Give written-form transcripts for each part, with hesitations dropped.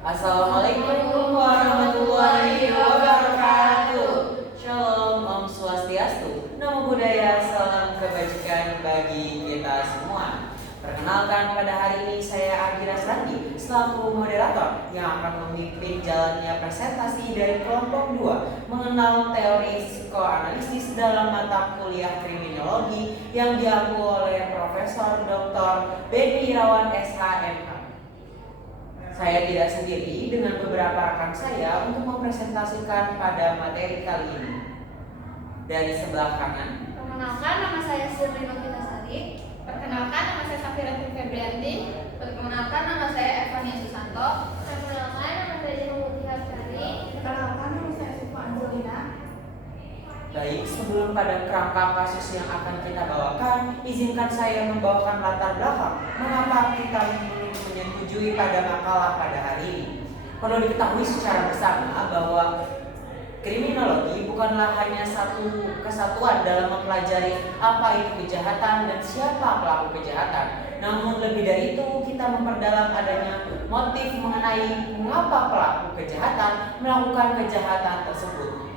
Assalamualaikum warahmatullahi wabarakatuh. Shalom, Om Swastiastu. Namo Buddhaya, salam kebajikan bagi kita semua. Perkenalkan, pada hari ini saya Agi Rasrandi selaku moderator yang akan memimpin jalannya presentasi dari kelompok 2 mengenal teori psikoanalisis dalam mata kuliah kriminologi yang diampu oleh Profesor Dr. Beni Irawan SH.MH. Saya tidak sendiri dengan beberapa rekan saya untuk mempresentasikan pada materi kali ini. Dari sebelah kanan, Perkenalkan, nama saya Sri Novitasari. Perkenalkan, nama saya Safira Febrianti. Perkenalkan, nama saya Evania Susanto. Perkenalkan, nama saya Jema Muti Harsari. Perkenalkan, nama saya Siva Angelina. baik, sebelum pada kerangka kasus yang akan kita bawakan, izinkan saya membawakan latar belakang mengapa kita menyetujui pada makalah pada hari ini. Perlu diketahui secara bersama bahwa kriminologi bukanlah hanya satu kesatuan dalam mempelajari apa itu kejahatan dan siapa pelaku kejahatan. Namun lebih dari itu, kita memperdalam adanya motif mengenai mengapa pelaku kejahatan melakukan kejahatan tersebut.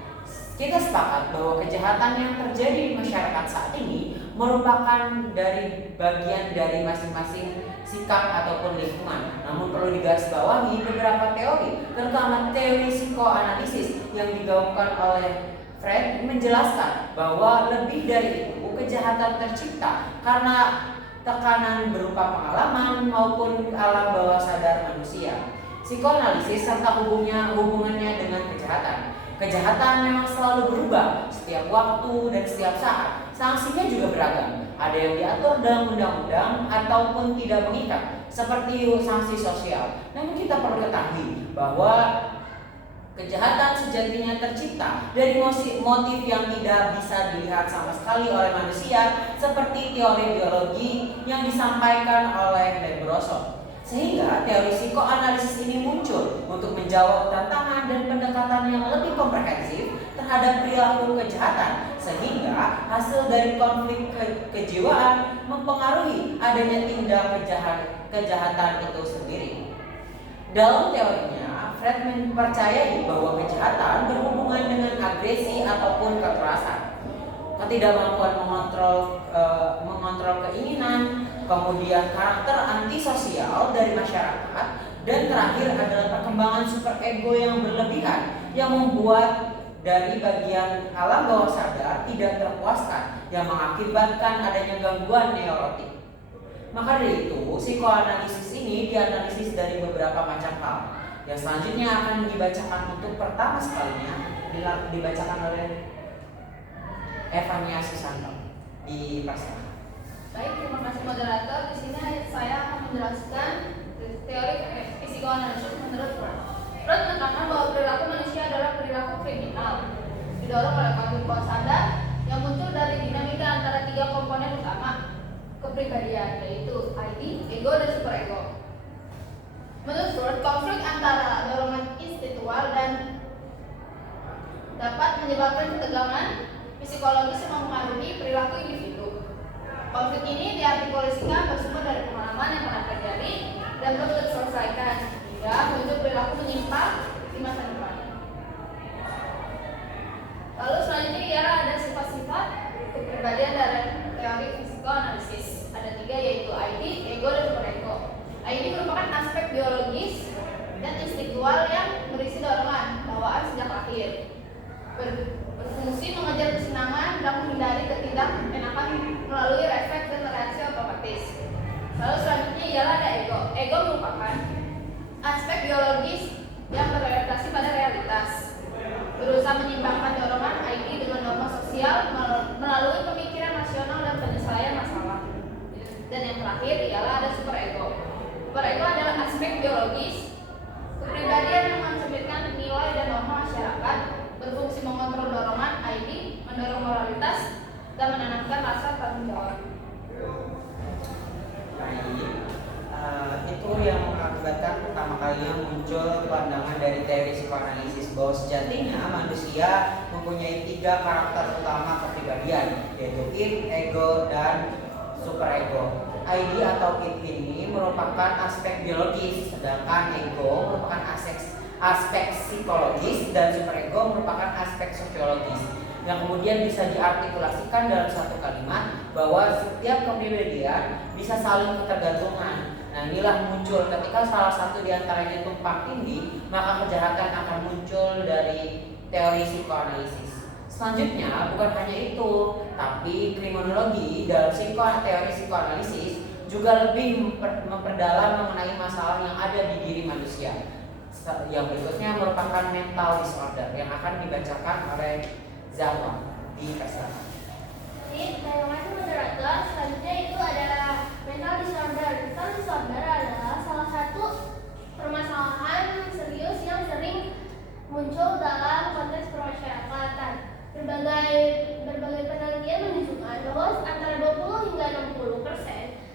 Kita sepakat bahwa kejahatan yang terjadi di masyarakat saat ini merupakan dari bagian dari masing-masing sikap ataupun lingkungan. Namun perlu digarisbawahi beberapa teori, terutama teori psikoanalisis yang digaungkan oleh Freud menjelaskan bahwa lebih dari itu kejahatan tercipta karena tekanan berupa pengalaman maupun alam bawah sadar manusia. Psikoanalisis serta hubungannya dengan kejahatan. Kejahatan memang selalu berubah setiap waktu dan setiap saat. Sanksinya juga beragam. Ada yang diatur dalam undang-undang ataupun tidak mengikat, seperti sanksi sosial. Namun kita perlu ketahui bahwa kejahatan sejatinya tercipta dari motif yang tidak bisa dilihat sama sekali oleh manusia, seperti teori biologi yang disampaikan oleh Lombroso. Sehingga teori psikoanalisis ini muncul untuk menjawab tantangan dan pendekatan yang lebih komprehensif terhadap perilaku kejahatan, sehingga hasil dari konflik kejiwaan mempengaruhi adanya tindak kejahatan itu sendiri. Dalam teorinya, Freud mempercayai bahwa kejahatan berhubungan dengan agresi ataupun kekerasan, ketidakmampuan mengontrol keinginan, kemudian karakter antisosial dari masyarakat, dan terakhir adalah perkembangan superego yang berlebihan yang membuat dari bagian alam bawah sadar tidak terpuaskan yang mengakibatkan adanya gangguan neurotik. Maka dari itu, psikoanalisis ini dianalisis dari beberapa macam hal. Yang selanjutnya akan dibacakan untuk pertama sekalinya dibacakan oleh Evania Susanto di persilakan. Baik, terima kasih moderator. Di sini saya akan menjelaskan teori psikoanalisis menurut Freud. Freud menekankan bahwa perilaku manusia adalah perilaku kriminal, didorong oleh konflik bawah sadar yang muncul dari dinamika antara tiga komponen utama kepribadian, yaitu ID, ego, dan superego. Menurut Freud, konflik antara dorongan instinktual dan dapat menyebabkan ketegangan psikologis yang mempengaruhi perilaku individu. Konflik ini diartikulasikan bersumber dari pengalaman yang pernah terjadi dan belum terselesaikan hingga muncul perilaku menyimpang di masa depan. Lalu selanjutnya ialah ada sifat-sifat kepribadian dari teori psikoanalisis. Ada tiga, yaitu ID, ego, dan superego. ID merupakan aspek biologis dan instinktual yang berisi dorongan bawaan sejak lahir. Berfungsi mengejar kesenangan dan menghindari ketidakenakan melalui refleks dan reaksi otomatis. Lalu selanjutnya ialah ada ego. Ego merupakan aspek biologis yang berorientasi pada realitas, berusaha menyimbangkan dorongan ID dengan norma sosial melalui pemikiran rasional dan penyelesaian masalah. Dan yang terakhir ialah ada superego. Superego adalah aspek biologis kepribadian yang mencerminkan nilai dan norma masyarakat, berfungsi mengontrol dorongan ID, mendorong moralitas, dan menanamkan rasa tanggung jawab. Itu yang mengakibatkan pertama kalinya muncul pandangan dari teori psikoanalisis bahwa sejatinya manusia mempunyai tiga karakter utama kepribadian, yaitu id, ego, dan superego. ID atau id ini merupakan aspek biologis sedangkan ego merupakan aspek psikologis dan superego merupakan aspek sosiologis yang kemudian bisa diartikulasikan dalam satu kalimat bahwa setiap kepribadian bisa saling ketergantungan. Nah, inilah muncul ketika salah satu di antaranya tumpang tindih, maka kejahatan akan muncul dari teori psikoanalisis. Selanjutnya, bukan hanya itu, tapi kriminologi dalam teori psikoanalisis juga lebih memperdalam mengenai masalah yang ada di diri manusia. Yang berikutnya merupakan mental disorder yang akan dibacakan oleh Zahra di Kasar. Jadi, terima kasih moderator. Selanjutnya itu ada mental disorder. Mental disorder adalah salah satu permasalahan serius yang sering muncul dalam konteks permasyarakatan. Berbagai penelitian menunjukkan bahwa antara 20 hingga 60%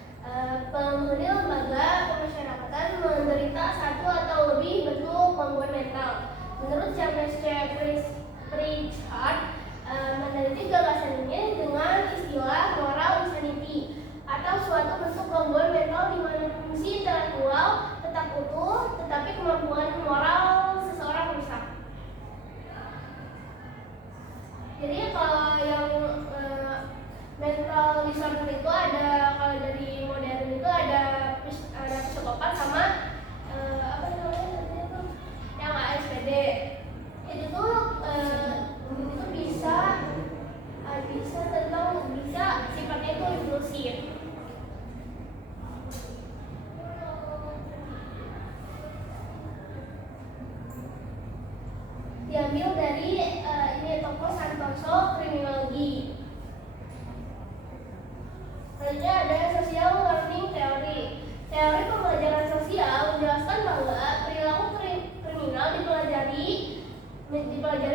penghuni lembaga pemasyarakatan menderita satu atau lebih bentuk gangguan mental. Menurut Charles C. Pritchard, meneliti gagasan ini dengan istilah moral insanity atau suatu bentuk gangguan mental di mana fungsi intelektual tetap utuh, tetapi kemampuan moral seseorang rusak. Jadi kalau yang mental disorder itu ada, kalau dari modern itu ada psikopat sama apa namanya itu yang ASPD. Itu tuh itu bisa sifatnya itu impulsif. Diambil dari ini tokoh Santoso kriminologi. Selanjutnya ada social learning theory. Teori pembelajaran sosial menjelaskan bahwa perilaku kriminal dipelajari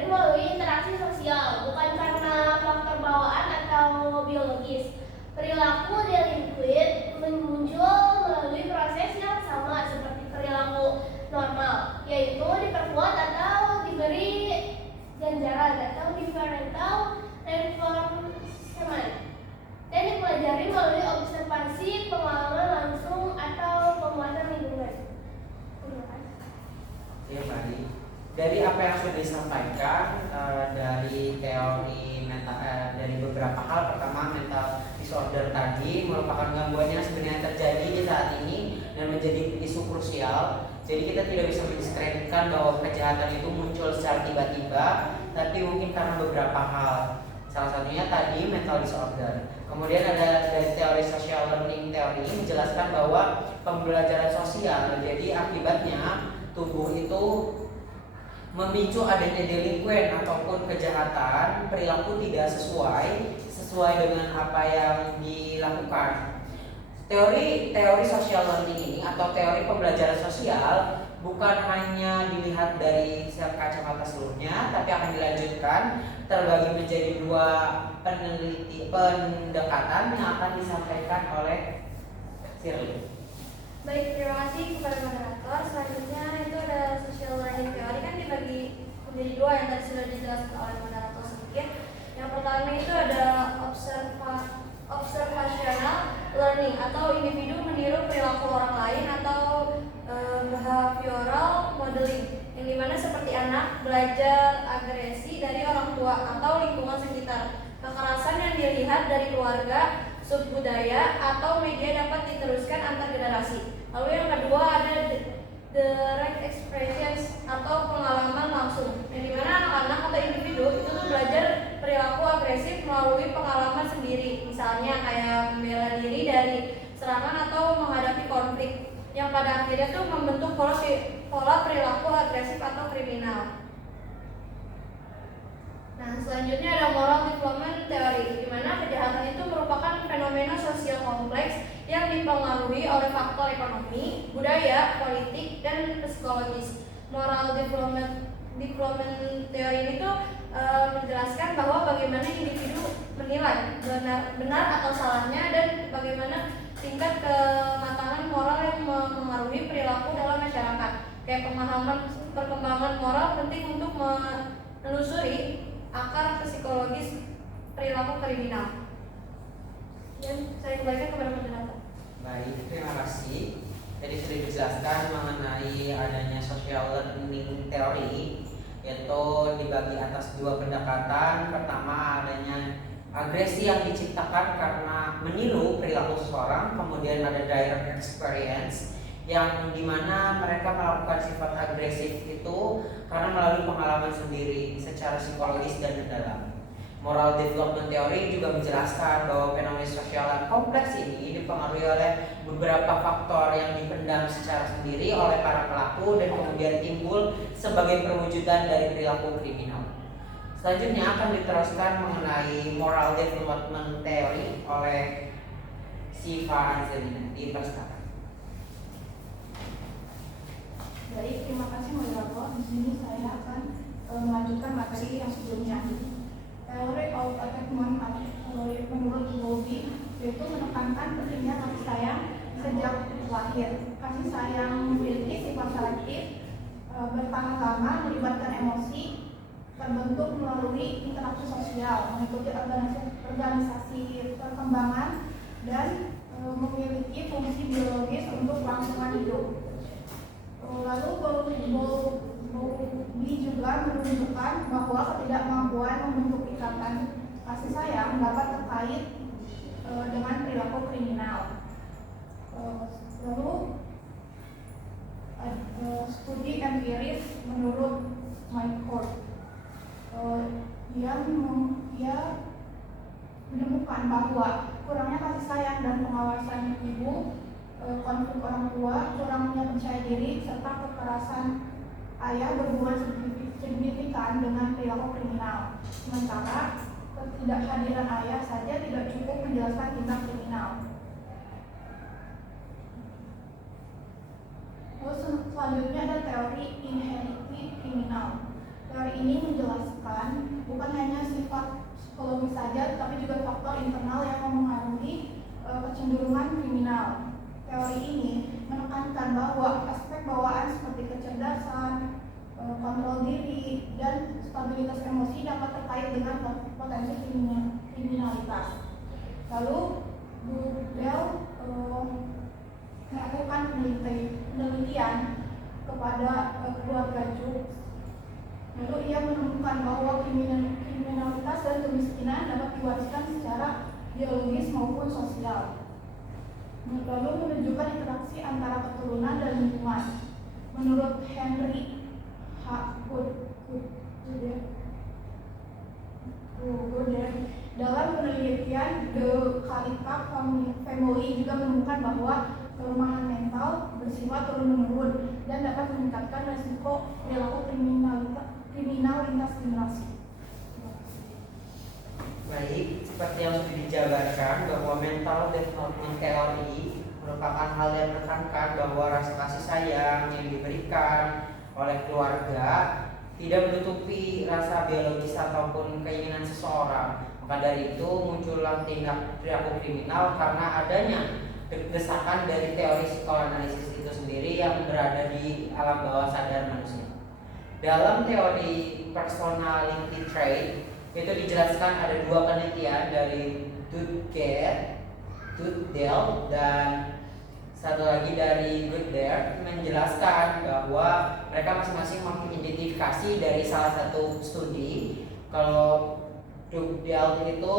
melalui interaksi sosial, bukan karena faktor bawaan atau biologis. Perilaku delinquent muncul melalui proses yang sama seperti perilaku normal, yaitu diperkuat atau diberi ganjaran atau differential reinforcement, dan dipelajari melalui observasi, pengalaman langsung, atau penguatan lingkungan. Terima kasih. Ya, baik. Dari apa yang sudah disampaikan dari teori dari beberapa hal, pertama mental disorder tadi merupakan gangguan yang sebenarnya terjadi di saat ini dan menjadi isu krusial. Jadi kita tidak bisa mendiskreditkan bahwa kejahatan itu muncul secara tiba-tiba, tapi mungkin karena beberapa hal. Salah satunya tadi mental disorder. Kemudian ada dari teori social learning teori menjelaskan bahwa pembelajaran sosial, jadi akibatnya tubuh itu memicu adanya delinquen ataupun kejahatan, perilaku tidak sesuai dengan apa yang dilakukan. Teori social learning ini atau teori pembelajaran sosial bukan hanya dilihat dari kacamata seluruhnya, tapi akan dilanjutkan terbagi menjadi dua pendekatan yang akan disampaikan oleh Shirley. Baik, terima kasih kepada moderator. Selanjutnya itu ada social learning theory, kan dibagi menjadi dua yang tadi sudah dijelaskan oleh moderator sedikit. Yang pertama itu ada observational learning atau individu meniru perilaku orang lain atau behavioral modeling, yang dimana seperti anak belajar agresi dari orang tua atau lingkungan sekitar. Kekerasan yang dilihat dari keluarga, subbudaya, atau media dapat diteruskan antar generasi. Lalu yang kedua ada direct experience atau pengalaman langsung, yang dimana anak-anak atau individu itu tuh belajar perilaku agresif melalui pengalaman sendiri, misalnya kayak membela diri dari serangan atau menghadapi konflik, yang pada akhirnya tuh membentuk pola perilaku agresif atau kriminal. Nah, selanjutnya ada moral development theory, di mana kejahatan itu merupakan fenomena sosial kompleks yang dipengaruhi oleh faktor ekonomi, budaya, politik, dan psikologis. Moral development theory ini tuh menjelaskan bahwa bagaimana individu menilai benar atau salahnya dan bagaimana tingkat kematangan moral yang mengaruhi perilaku dalam masyarakat. Kayak perkembangan moral penting untuk menelusuri akar psikologis perilaku kriminal. Dan saya kembalikan kepada moderator. Baik, terima kasih. Jadi sudah dijelaskan mengenai adanya social learning theory, yaitu dibagi atas dua pendekatan. Pertama, adanya agresi yang diciptakan karena meniru perilaku seseorang, kemudian ada direct experience yang dimana mereka melakukan sifat agresif itu karena melalui pengalaman sendiri secara psikologis dan mendalam. Moral development theory juga menjelaskan bahwa fenomena sosial yang kompleks ini dipengaruhi oleh beberapa faktor yang dipendam secara sendiri oleh para pelaku dan kemudian timbul sebagai perwujudan dari perilaku kriminal. Selanjutnya akan diteruskan mengenai moral development theory oleh Siva Angelina. Dipersilakan. Baik, terima kasih moderator. Di sini saya akan melanjutkan materi yang sebelumnya. Theory of attachment menurut Bowlby yaitu menekankan pentingnya kasih sayang sejak lahir. Kasih sayang memiliki sifat selektif, bertahan lama, melibatkan emosi, terbentuk melalui interaksi sosial, mengikuti organisasi perkembangan, dan memiliki fungsi biologis untuk kelangsungan hidup. Lalu Bowlby juga menunjukkan bahwa ketidakmampuan membentuk ikatan kasih sayang dapat terkait dengan perilaku kriminal. Lalu studi empiris menurut Mycourt, dia menemukan bahwa kurangnya kasih sayang dan pengawasan ibu, konflik orang tua, kurangnya percaya diri, serta kekerasan ayah berhubungan signifikan dengan perilaku kriminal. Sementara ketidakhadiran ayah saja tidak cukup menjelaskan tindak kriminal. Terus selanjutnya ada teori inherited kriminal. Teori ini menjelaskan bukan hanya sifat psikologis saja, tapi juga faktor internal yang mempengaruhi kecenderungan kriminal. Teori ini menekankan bahwa aspek bawaan seperti kecerdasan, kontrol diri, dan stabilitas emosi dapat terkait dengan potensi kriminalitas. Lalu Goodell melakukan penelitian kepada keluarga Jukes. Lalu ia menemukan bahwa kriminalitas dan kemiskinan dapat diwariskan secara biologis maupun sosial. Lalu menunjukkan interaksi antara keturunan dan lingkungan. Menurut Henry H. Goodell, dalam penelitian The Khalifa Family juga menemukan bahwa kelemahan mental bersifat turun-menurun dan dapat meningkatkan risiko perilaku kriminal lintas generasi. Baik, seperti yang sudah dijabarkan bahwa mental development theory merupakan hal yang menekankan bahwa rasa kasih sayang yang diberikan oleh keluarga tidak menutupi rasa biologis ataupun keinginan seseorang. Maka dari itu muncullah tindak perilaku kriminal karena adanya desakan dari teori psikoanalisis itu sendiri yang berada di alam bawah sadar manusia. Dalam teori personality trait itu dijelaskan ada dua penelitian dari Dudell dan satu lagi dari Goodell menjelaskan bahwa mereka masing-masing mengidentifikasi dari salah satu studi kalau Dudell itu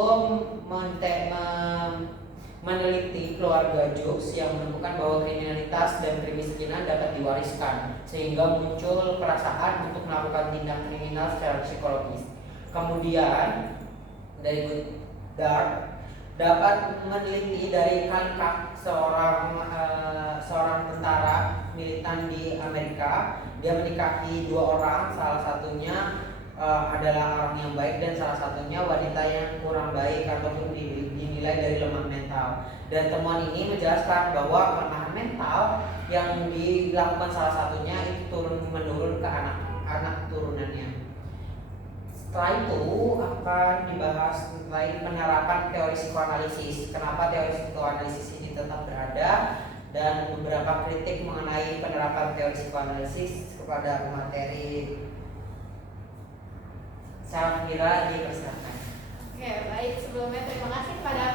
meneliti keluarga Jukes yang menemukan bahwa kriminalitas dan kemiskinan dapat diwariskan sehingga muncul perasaan untuk melakukan tindak kriminal secara psikologis. Kemudian dari Goodard dapat meneliti dari Hancock, seorang tentara militan di Amerika. Dia menikahi dua orang, salah satunya adalah orang yang baik dan salah satunya wanita yang kurang baik ataupun dinilai dari lemah mental. Dan temuan ini menjelaskan bahwa kelemahan mental yang dilakukan salah satunya itu turun menurun ke anak turunannya. Setelah itu akan dibahas tentang penerapan teori psikoanalisis. Kenapa teori psikoanalisis ini tetap berada dan beberapa kritik mengenai penerapan teori psikoanalisis kepada materi. Saya kira dipersilakan. Oke, baik. Sebelumnya terima kasih kepada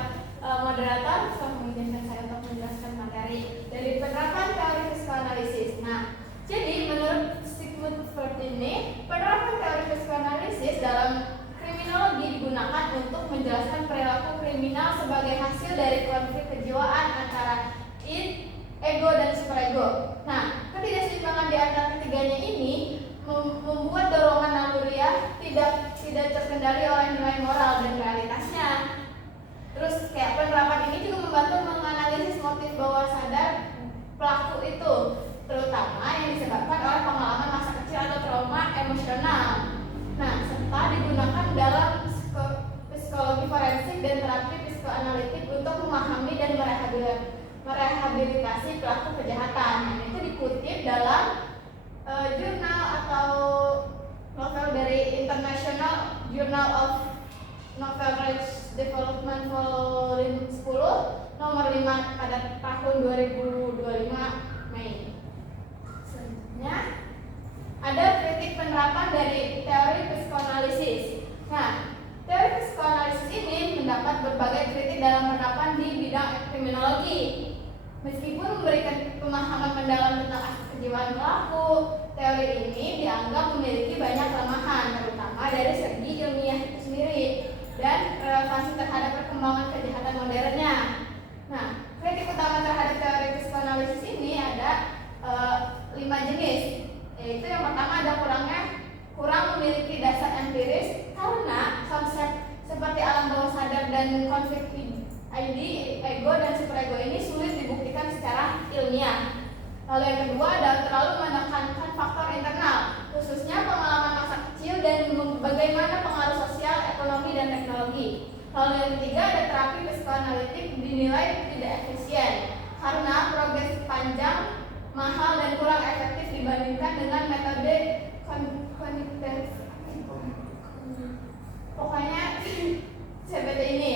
moderator telah mengizinkan saya untuk menjelaskan materi. dari penerapan teori psikoanalisis. Nah, jadi menurut Sigmund Freud ini, penerapan teori psikoanalisis dalam kriminologi digunakan untuk menjelaskan perilaku kriminal sebagai hasil dari konflik kejiwaan antara id, ego, dan superego. Nah, ketidakseimbangan di antara ketiganya ini membuat dorongan naluriah tidak terkendali oleh nilai moral dan realitasnya. Terus kayak penerapan ini juga membantu menganalisis motif bawah sadar pelaku itu, terutama yang disebabkan oleh pengalaman masa kecil atau trauma emosional. Nah, serta digunakan dalam psikologi forensik dan terapi psikoanalitik untuk memahami dan merehabilitasi pelaku kejahatan. Nah, itu dikutip dalam jurnal atau novel dari International Journal of Novel Rights Development Volume 10 nomor 5 pada tahun 2025 Mei. Selanjutnya ada kritik penerapan dari teori psikoanalisis. Nah, teori psikoanalisis ini mendapat berbagai kritik dalam penerapan di bidang kriminologi. Meskipun memberikan pemahaman mendalam tentang aspek kejiwaan pelaku, teori ini dianggap memiliki banyak kelemahan, terutama dari segi ilmiah itu sendiri dan relevansi terhadap perkembangan kejahatan modernnya. Nah, kritik utama terhadap teori psikoanalisis ini ada 5 jenis, yaitu yang pertama ada kurang memiliki dasar empiris karena konsep seperti alam bawah sadar dan konflik ID, ego, dan superego ini sulit dibuktikan secara ilmiah. Lalu yang kedua adalah terlalu menekankan faktor internal, khususnya pengalaman masa kecil dan bagaimana pengaruh sosial, ekonomi, dan teknologi. Lalu yang ketiga ada terapi psikoanalitik dinilai tidak efisien karena progres panjang, mahal, dan kurang efektif dibandingkan dengan metode kuantitatif. Pokoknya CBT ini.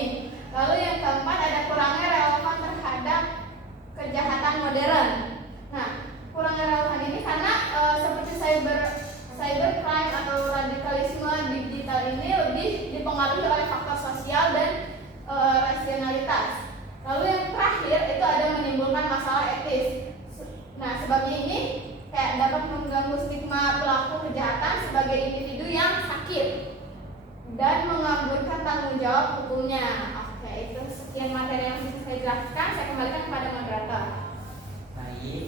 Lalu yang keempat ada kurangnya relevan terhadap kejahatan modern. Nah, kurangnya relevan ini karena seperti cybercrime atau radikalisme digital ini lebih dipengaruhi oleh faktor sosial dan rasionalitas. Lalu yang terakhir itu ada menimbulkan masalah etis. Nah, sebabnya ini kayak dapat mengganggu stigma pelaku kejahatan sebagai individu yang sakit dan mengaburkan tanggung jawab hukumnya. Oke, itu sekian materi yang bisa saya jelaskan. Saya kembalikan kepada moderator. Baik,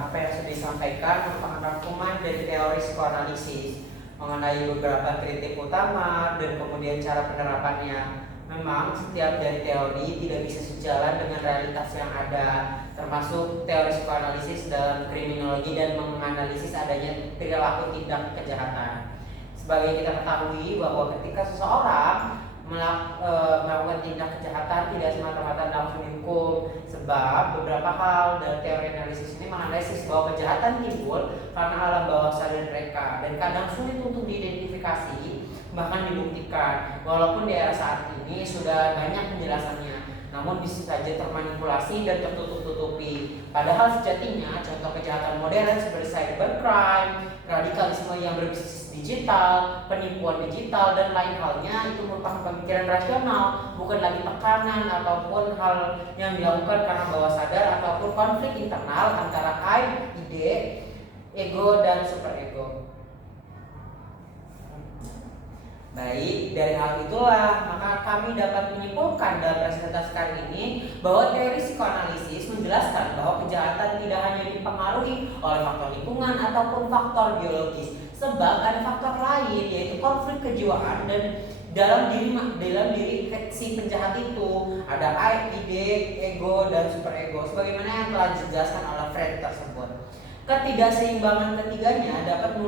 apa yang sudah disampaikan merupakan rangkuman dari teori psikoanalisis mengenai beberapa kritik utama dan kemudian cara penerapannya. Memang setiap dari teori tidak bisa sejalan dengan realitas yang ada, termasuk teori psikoanalisis dalam kriminologi dan menganalisis adanya perilaku tindak kejahatan. Sebagai kita ketahui bahwa ketika seseorang melakukan tindak kejahatan tidak semata-mata langsung dihukum, sebab beberapa hal dalam teori analisis ini menganalisis bahwa kejahatan timbul karena alam bawah sadar mereka dan kadang sulit untuk diidentifikasi bahkan dibuktikan. Walaupun di era saat ini sudah banyak penjelasannya, namun bisa saja termanipulasi dan tertutup-tutupi. Padahal sejatinya contoh kejahatan modern seperti cybercrime, radikalisme yang berbasis digital, penipuan digital, dan lain halnya itu merupakan pemikiran rasional, bukan lagi tekanan ataupun hal yang dilakukan karena bawah sadar ataupun konflik internal antara ide, ego, dan superego. Baik, dari hal itulah maka kami dapat menyimpulkan dalam presentasi kali ini bahwa teori psikoanalisis menjelaskan bahwa kejahatan tidak hanya dipengaruhi oleh faktor lingkungan ataupun faktor biologis, sebab ada faktor lain yaitu konflik kejiwaan dan dalam diri si penjahat itu ada ide, ego, dan superego sebagaimana yang telah dijelaskan oleh Freud tersebut. Ketidakseimbangan ketiganya dapat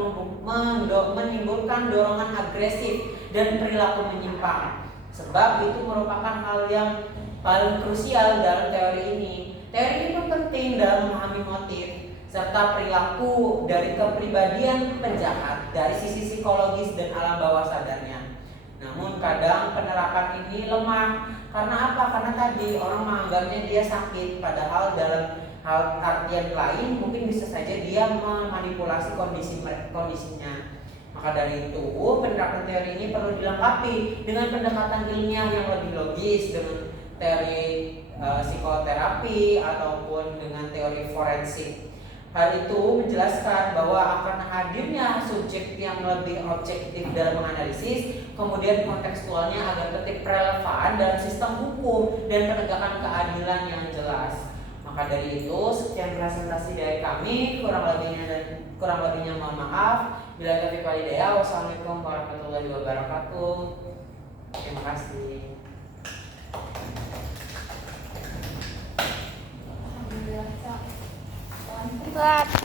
menimbulkan dorongan agresif dan perilaku menyimpang. Sebab itu merupakan hal yang paling krusial dalam teori ini. Teori ini pun penting dalam memahami motif serta perilaku dari kepribadian penjahat dari sisi psikologis dan alam bawah sadarnya. Namun kadang penerapan ini lemah. Karena apa? Karena tadi orang menganggapnya dia sakit, padahal dalam hal artian lain mungkin bisa saja dia memanipulasi kondisinya. Maka dari itu penerapan teori ini perlu dilengkapi dengan pendekatan ilmiah yang lebih logis dengan teori psikoterapi ataupun dengan teori forensik. Hal itu menjelaskan bahwa akan hadirnya subjek yang lebih objektif dalam menganalisis, kemudian kontekstualnya agar tetap relevan dalam sistem hukum dan penegakan keadilan yang jelas. Maka dari itu, sekian presentasi dari kami, kurang lebihnya mohon maaf. Bila taufiq wal hidayah, wassalamualaikum warahmatullahi wabarakatuh. Terima kasih. Alhamdulillah, Cak. Buat